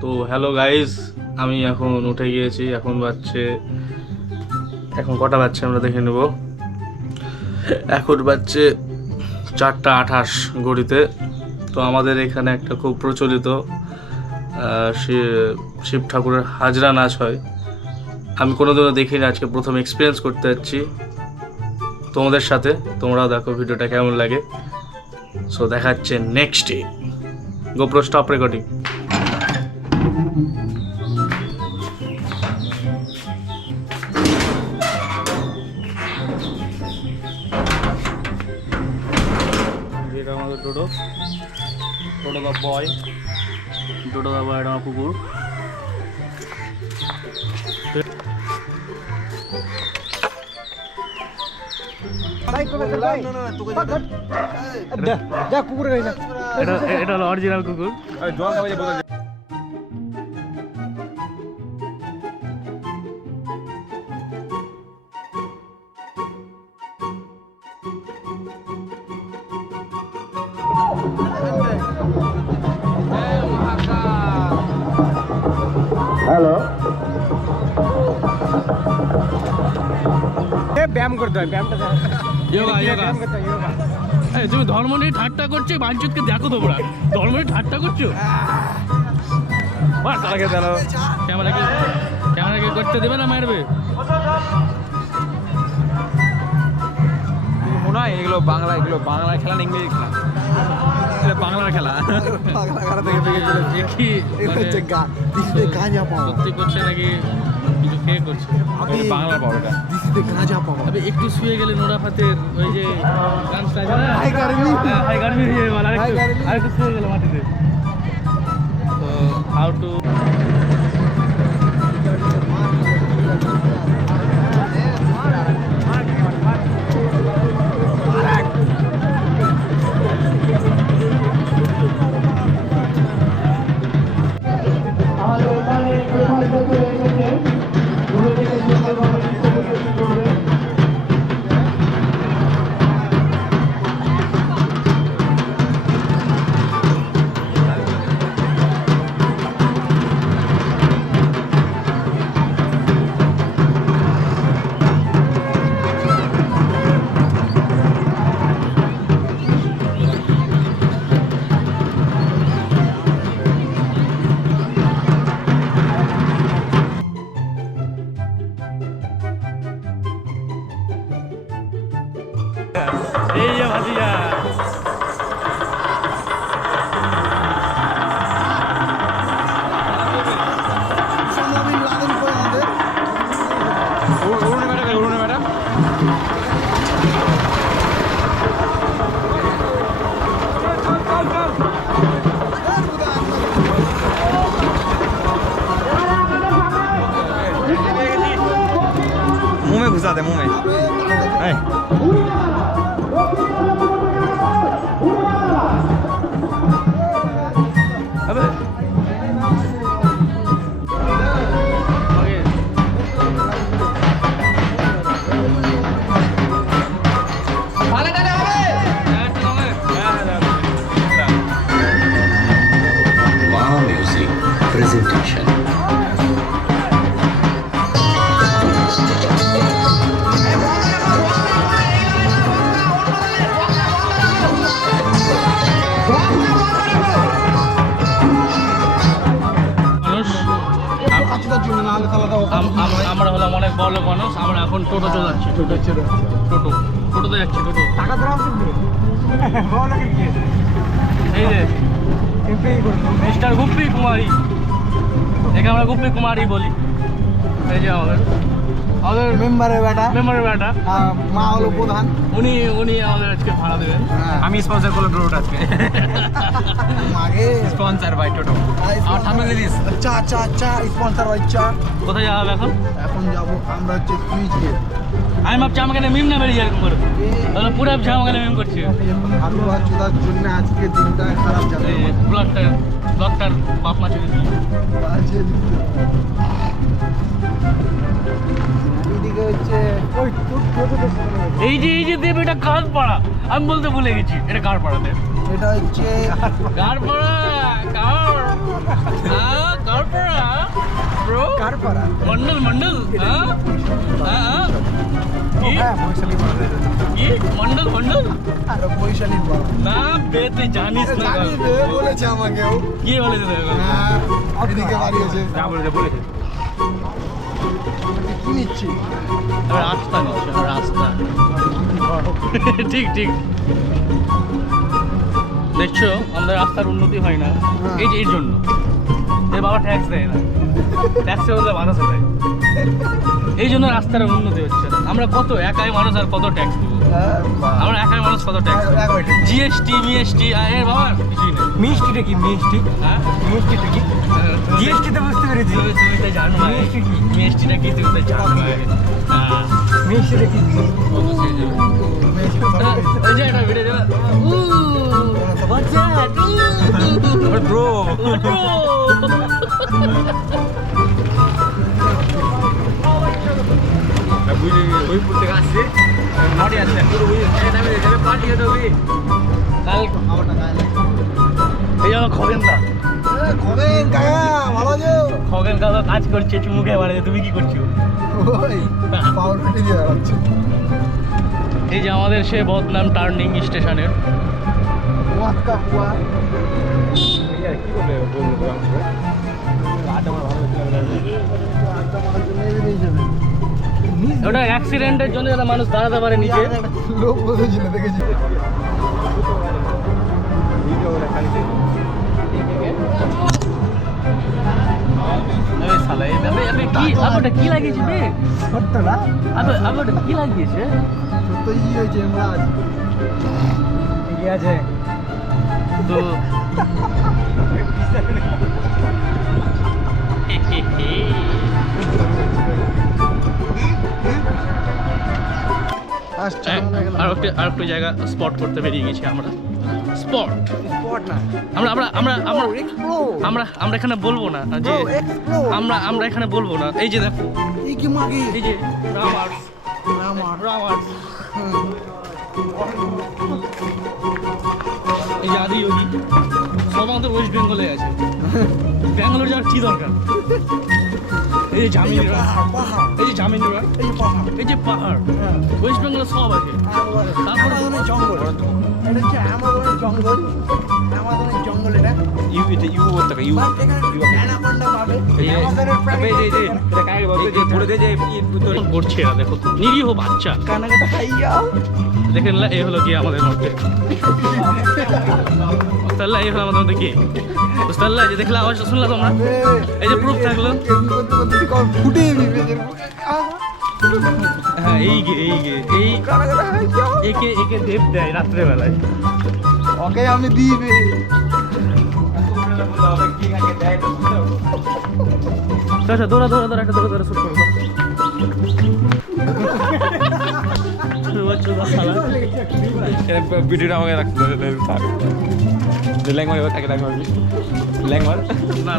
তো hello guys, আমি এখন উঠে গিয়েছি। এখন কটা বাজছে আমরা দেখে নেব। এখন বাজছে 4:28 ঘড়িতে। তো আমাদের এখানে একটা খুব প্রচলিত শিব ঠাকুরের হাজরা নাচ হয়। আমি কোনোদিনও দেখিনি, আজকে প্রথম এক্সপিরিয়েন্স করতে যাচ্ছি তোমাদের সাথে। তোমরাও দেখো ভিডিওটা কেমন লাগে। সো দেখাচ্ছে next day. GoPro stop recording. এটা আমাদের টোটো দা বয়, এটা আমার কুকুর। এটা হলো অরিজিনাল কুকুর। হ্যালো, ব্যায়াম করতে হয়, ব্যায়ামটা তুমি ধর্ম নিয়ে ঠাট্টা করছো, বাঞ্চুতকে দেখো তোমরা ধর্ম নিয়ে ঠাট্টা করছো। ক্যামেরাকে করতে দেবে না, মারবে। মনে হয় এগুলো বাংলা খেলা না ইংরেজি খেলা? বাংলার খেলা। দেখি সত্যি করছে নাকি কিছু খেয়ে করছে। বাংলার পাবো এটা, একটু শুয়ে গেলে নোরা ফাতের ওই যে গানটা আছে না, হাই গার্মি হয়ে যাবে। আরেকটু শুয়ে গেলে মাটিতে। তো হাউ টু এই যে ভাজিয়া मुंह में घुसा दे, मुंह में। अबे Wow Music Presentation. আমরা হলাম অনেক বড় লোক মানুষ। আমরা এখন টোটো চালাচ্ছি। টোটোতে যাচ্ছি। টাকা ধরা এই যে মিস্টার গুপ্পি কুমারী, একে আমরা গুপ্পি কুমারী বলি। এই যে আমাদের মেম্বারের বেটা, মা হলো প্রধান। উনি আমাদের আজকে ভাড়া দেবেন। আমি স্পন্সর করলাম টোটোটা আজকে। আগে স্পন্সর বাই টোটো। আমার থাম্বনেল দিস। চা স্পন্সর বাই চা। কোথায় যাওয়া হবে এখন? এখন যাবো আমরা হচ্ছে কুইজ গেম। আমি ভাবছি আমাকে মিম না বেরিয়ে এরকম করে, তাহলে পুরো আমাকে মিম করছি। আলু আর চোদার জন্য আজকে দিনটা খারাপ যাবে। ব্লগটার বাপ মা চলে দিল। এই যে দেব, এটা কার পাড়া? আমি বলতে ভুলে গেছি, এটা কার পাড়া দেব? এটা হচ্ছে কার পাড়া? কার মন্ডল মন্ডল হ্যাঁ হ্যাঁ হ্যাঁ কি কি মন্ডল মন্ডল না বে তুই জানিস না বলেছে আমাকেও কি বলেছে তোকে? এদিকে বাড়িয়েছে যা বলেছে বলেছে কি নিচ্ছি রাস্তা নয় রাস্তা ঠিক ঠিক দেখছো আমাদের রাস্তার উন্নতি হয় না এই যে এর জন্য এর বাবা ট্যাক্স দেয় না ট্যাক্সে বলতে বাধা দেয় এই জন্য রাস্তার উন্নতি হচ্ছে না। আমরা কত একাই মানুষ আর কত ট্যাক্স দেবো আমরা একাই মানুষ কত ট্যাক্স জিএসটি মিএসটি এর বাবা কিছুই নেই মিষ্টিটা কি মিষ্টি হ্যাঁ মিষ্টিটা কি জিএসটি তো বুঝতে পেরেছি তুমি তো জানো না মিএসটিটা কি তুমি তো জানো না হ্যাঁ মিষ্টিটা কি এই যে এটা ভিডিও দেবা ব্রো বুঝলি থেকে আসছে মাটি আছে পার্টি হবে কাল এই আমার খগেন দা খবেন কাকা ভালো আছো খগেন দাদা কাজ করছে চুমুকে মারে তুমি কি করছো ওই পাওয়ার ফিটে দিয়ে যাচ্ছে এই যে আমাদের সে বদনাম টার্নিং স্টেশনের ওয়াক্কা ওয়া কি বলে বলবো আটা আমার ভালো আটা মারার জন্য এই যাবে ওটা অ্যাক্সিডেন্টের জন্য যারা মানুষ দাঁড়াতে পারে নিচে লোক বসেছিল দেখেছি আবে শালা আবে কি আবে কি লাগিয়েছে বে সত্য না আবে কি লাগিয়েছে সত্য ই হয়েছে মহারাজ কি আছে তো আর একটু জায়গা স্পট করতে বেরিয়ে গেছি আমরা স্পট স্পট না আমরা আমরা আমরা আমরা এক্সপ্লোর আমরা আমরা এখানে বলবো না যে আমরা এখানে বলবো না এই যে দেখো এই কি মাগে এই যে রামার্স রামার্স এই যে আদি যোগী সব আমাদের ওয়েস্ট বেঙ্গলে আছে ব্যাঙ্গালোর যাওয়ার কি দরকার এই যে জামিনীরা পাহাড় এই যে জামিনীরা এই পাহাড় এই যে পাহাড় ওয়েস্ট বেঙ্গলে সব আছে তারপরে আমাজনের জঙ্গল এটা হচ্ছে আমাজনের জঙ্গল আমাজনের জঙ্গল এটা ইউ এটা ইউ বলতে ইউ বাট এখানে অ্যানাকোন্ডা পাবে আমাজনের প্রাণী এটা কাকে বলতে যে পড়ে দে যে উত্তর করছে এরা দেখো তো নিরীহ বাচ্চা কানাকাটা খাইয়া দেখেন এই হলো কি আমাদের মধ্যে তাহলে এই হলো আমাদের মধ্যে কি বুঝতে পারলে যে দেখলে আওয়াজ শুনলা তোমরা এই যে প্রুফ থাকলো ফুটে হ্যাঁ এই একে দেব দেয় রাত্রেবেলায় ওকে আমি দিবে আচ্ছা দৌড়া একটা দৌড়া শুট করবো ভিডিওটা আমাকে রাখতে ল্যাঙ্গুয়েজ তাকে ল্যাঙ্গুয়েজ না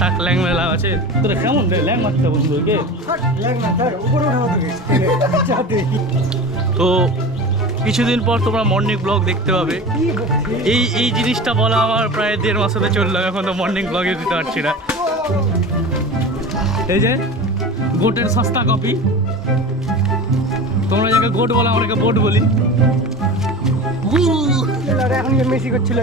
থাক ল্যাং মেলা আছে তোরা কেমন রে ল্যাং মারতে বন্ধু কে তো কিছুদিন পর তোমরা মর্নিং ব্লগ দেখতে পাবে এই জিনিসটা বলা আমার প্রায় 1.5 মাস হতে চললো এখন তো মর্নিং ব্লগে দিতে পারছি না এই যে গোটের সস্তা কপি তোমরা যাকে গোট বলো আমরা বোট বলি এখন মেসি করছিল